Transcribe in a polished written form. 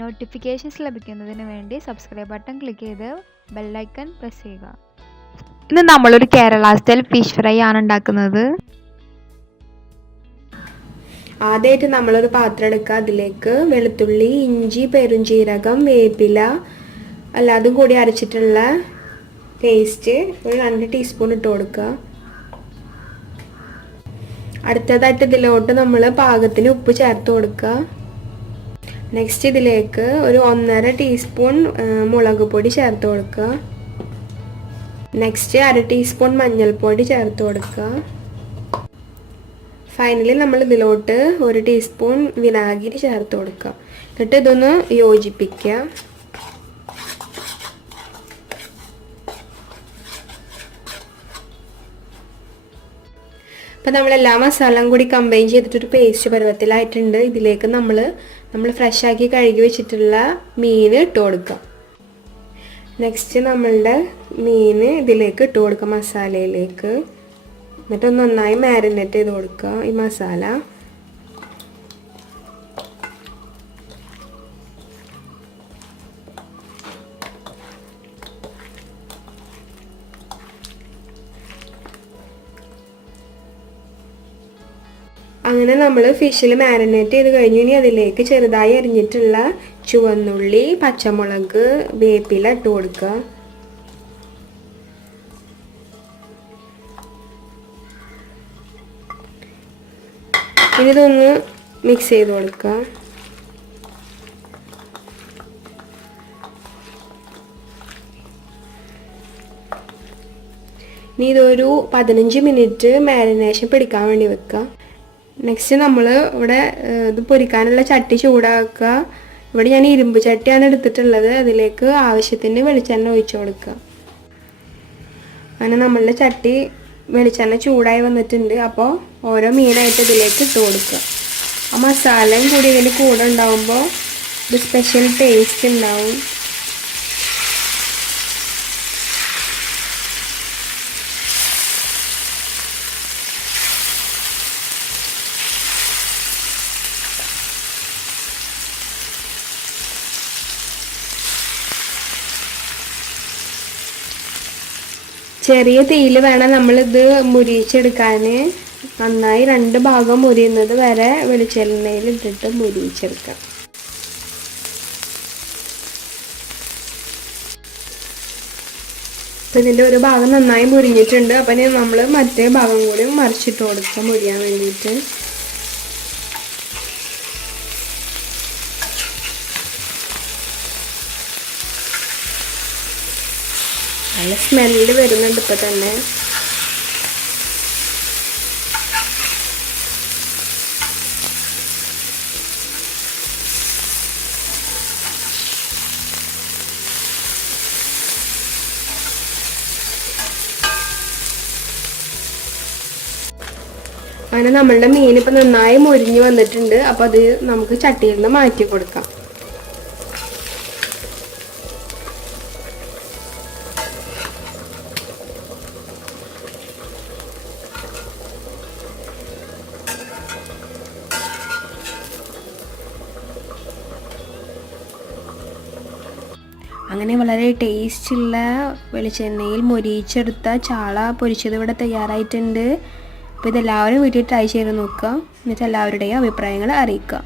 Notifications ലഭിക്കുന്നതിന് വേണ്ടി subscribe button click ചെയ്ത് ബെൽ ഐക്കൺ പ്രസ് ചെയ്യുക. ഇന്ന് നമ്മളൊരു കേരള സ്റ്റൈൽ ഫിഷ് ഫ്രൈ ആണ് ഉണ്ടാക്കുന്നത്. ആദ്യമായിട്ട് നമ്മളൊരു പാത്രം എടുക്കുക. അതിലേക്ക് വെളുത്തുള്ളി, ഇഞ്ചി, പെരുംജീരകം, വേപ്പില എല്ലാതും കൂടി അരച്ചിട്ടുള്ള പേസ്റ്റ് ഒരു 2 ടീസ്പൂൺ ഇട്ട് കൊടുക്കുക. അടുത്തതായിട്ട് ഇതിലോട്ട് നമ്മൾ പാകത്തിന് ഉപ്പ് ചേർത്ത് കൊടുക്കുക. നെക്സ്റ്റ് ഇതിലേക്ക് ഒരു 1.5 ടീസ്പൂൺ മുളക് പൊടി ചേർത്ത് കൊടുക്കുക. നെക്സ്റ്റ് 1/2 ടീസ്പൂൺ മഞ്ഞൾപ്പൊടി ചേർത്ത് കൊടുക്കുക. ഫൈനലി നമ്മൾ ഇതിലോട്ട് 1 ടീസ്പൂൺ വിനാഗിരി ചേർത്ത് കൊടുക്കുക. എന്നിട്ട് ഇതൊന്ന് യോജിപ്പിക്കുക. അപ്പം നമ്മളെല്ലാ മസാലയും കൂടി കമ്പൈൻ ചെയ്തിട്ടൊരു പേസ്റ്റ് പരുവത്തിലായിട്ടുണ്ട്. ഇതിലേക്ക് നമ്മൾ ഫ്രഷ് ആക്കി കഴുകി വെച്ചിട്ടുള്ള മീൻ ഇട്ട് കൊടുക്കുക. നെക്സ്റ്റ് നമ്മളുടെ മീൻ ഇതിലേക്ക് ഇട്ട് കൊടുക്കുക, മസാലയിലേക്ക്. എന്നിട്ട് നന്നായി മാരിനേറ്റ് ചെയ്ത് കൊടുക്കുക ഈ മസാല. അങ്ങനെ നമ്മൾ ഫിഷിൽ മാരിനേറ്റ് ചെയ്ത് കഴിഞ്ഞു. ഇനി അതിലേക്ക് ചെറുതായി അരിഞ്ഞിട്ടുള്ള ചുവന്നുള്ളി, പച്ചമുളക്, വേപ്പില ഇട്ട് കൊടുക്കുക. ഇനി ഇതൊന്ന് മിക്സ് ചെയ്ത് കൊടുക്കുക. ഇനി ഇതൊരു 15 മിനിറ്റ് മാരിനേഷൻ പിടിക്കാൻ വേണ്ടി വെക്കുക. നെക്സ്റ്റ് നമ്മൾ ഇവിടെ ഇത് പൊരിക്കാനുള്ള ചട്ടി ചൂടാക്കുക. ഇവിടെ ഞാൻ ഇരുമ്പ് ചട്ടിയാണ് എടുത്തിട്ടുള്ളത്. അതിലേക്ക് ആവശ്യത്തിന് വെളിച്ചെണ്ണ ഒഴിച്ചു കൊടുക്കുക. അങ്ങനെ നമ്മളുടെ ചട്ടി വെളിച്ചെണ്ണ ചൂടായി വന്നിട്ടുണ്ട്. അപ്പോൾ ഓരോ മീനായിട്ട് ഇതിലേക്ക് ഇട്ട് കൊടുക്കുക. ആ മസാലയും കൂടി ഇതിൻ്റെ കൂടെ ഉണ്ടാകുമ്പോൾ ഒരു സ്പെഷ്യൽ ടേസ്റ്റ് ഉണ്ടാവും. ചെറിയ തീയിൽ വേണം നമ്മളിത് മുരിയിച്ചെടുക്കാൻ. നന്നായി 2 ഭാഗം മുരിയുന്നത് വരെ വെളിച്ചെണ്ണയിൽ ഇട്ടിട്ട് മുരിയിച്ചെടുക്കാം. അപ്പം ഇതിൻ്റെ ഒരു ഭാഗം നന്നായി മുരിഞ്ഞിട്ടുണ്ട്. അപ്പം നമ്മൾ മറ്റേ ഭാഗം കൂടി മറിച്ചിട്ട് കൊടുക്കാം മുരിയാൻ വേണ്ടിയിട്ട്. നല്ല സ്മെല്ല് വരുന്നുണ്ട് ഇപ്പം തന്നെ. അങ്ങനെ നമ്മളുടെ മീൻ ഇപ്പം നന്നായി മൊരിഞ്ഞ് വന്നിട്ടുണ്ട്. അപ്പം അത് നമുക്ക് ചട്ടിയിൽ നിന്ന് മാറ്റി കൊടുക്കാം. അങ്ങനെ വളരെ ടേസ്റ്റുള്ള വെളിച്ചെണ്ണയിൽ മൊരിയിച്ചെടുത്ത ചാള പൊരിച്ചത് ഇവിടെ തയ്യാറായിട്ടുണ്ട്. അപ്പോൾ ഇതെല്ലാവരും വീട്ടിൽ ട്രൈ ചെയ്ത് നോക്കുക. എന്നിട്ട് എല്ലാവരുടെയും അഭിപ്രായങ്ങൾ അറിയിക്കുക.